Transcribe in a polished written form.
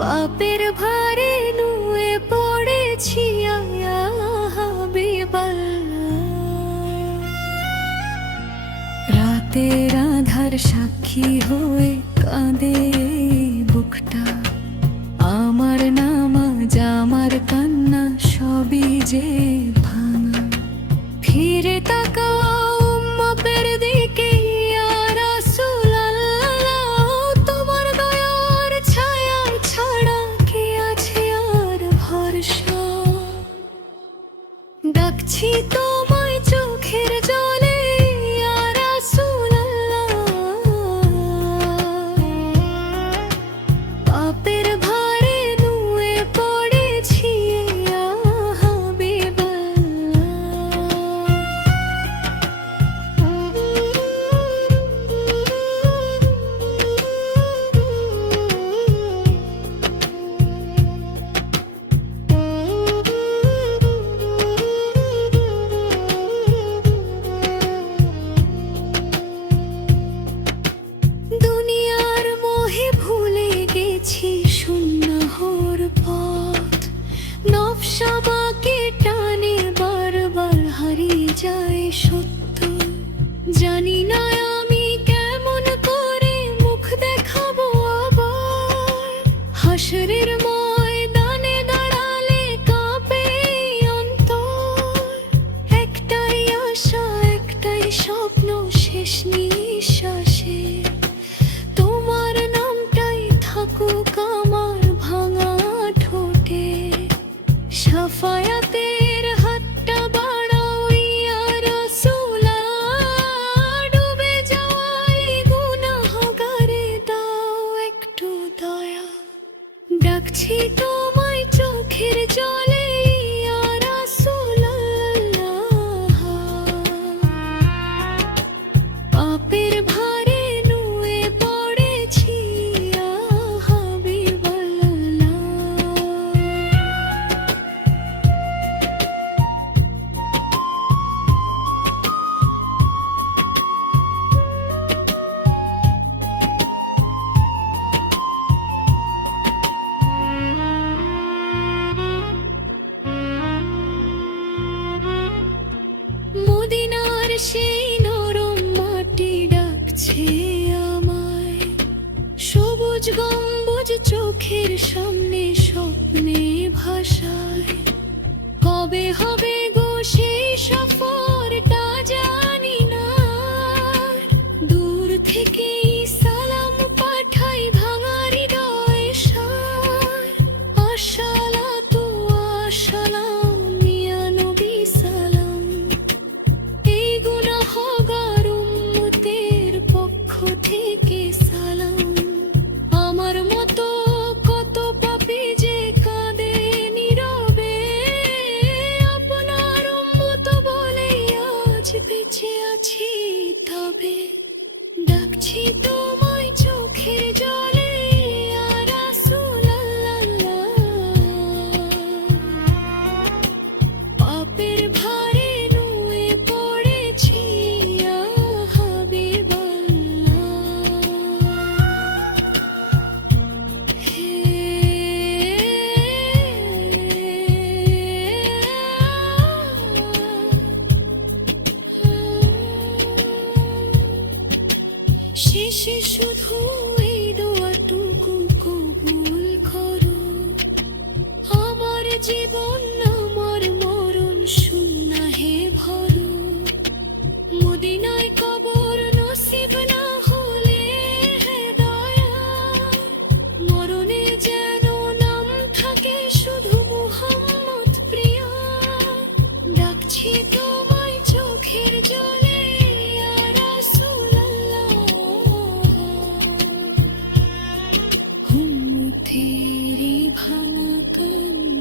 পাপের ভারে নুয়ে পড়েছি আয়া হাবিবাল্লাহ। রাতের আধার সাক্ষী হয়ে কাঁদে বুকটা, আমার নামাজ আমার কান্না সবই যে ভাঙা। ফিরে তাকাও উম্মতের দিকে ইয়া রাসূলুল্লাহ, তোমার দয়ার ছায়া ছাড়া কি আছে আর ভরসা। ডাকছি তোমায় চোখের জলে ইয়া রাসূলুল্লাহ, পাপের ভারে নুয়ে পড়েছি ইয়া হাবিবাল্লাহ। দুনিয়ার মোহে ভুলে গেছি সুন্নাহর পথ, নফস আমাকে টানে বারবার হারিয়ে যায় সত্য। জানি না আমি কেমন করে মুখ দেখাবো আবার, হাসরের ময়দানে দাঁড়ালে কাঁপে এই অন্তর। একটাই আশা একটাই স্বপ্ন শেষ নিঃশ্বাসে, তোমার নামটাই থাকুক আমার ভাঙা ঠোঁটে। শাফায়াতের হাতটা বাড়াও ইয়া রাসূলুল্লাহ, ডুবে যাওয়াই গুনাহগারে দাও একটু দয়া। ডাকছি তোমায় চোখের জলে ইয়া রাসূলুল্লাহ, পাপের ভারে নুয়ে পড়েছি ইয়া হাবিবাল্লাহ। মদিনার সেই নরম মাটি ডাকছে আমায়, সবুজ গম্বুজ চোখের সামনে স্বপ্নে ভাসায়। কবে হবে গো সেই সফরটা জানি না, দূর থেকেই সালাম পাঠাই ভাঙা হৃদয় সায়। আসসালাতু আসসালাম ইয়া নবী সালাম, এই গুনাহগার উম্মতের পক্ষ থেকে সালাম। আমার মতো কত পাপী যে কাঁদে নীরবে, আপনার উম্মত বলে আজ বেঁচে আছি তবে। ডাকছি তোমায় চোখের জলে ইয়া রাসূলুল্লাহ, পাপের ভারে নুয়ে পড়েছি ইয়া হাবিবাল্লাহ। শেষে শুধু এই দোয়াটুকু কবুল করো, আমার জীবন আমার মরণ সুন্নাহে ভরো। মদিনায় কবর নসিব না হলে হে দয়া, মরণে যেন নাম থাকে শুধু মুহাম্মদ প্রিয়া। ডাকছি তোমায় চোখের জলে ইয়া রাসূলুল্লাহ, উম্মতের এই ভাঙা কান্না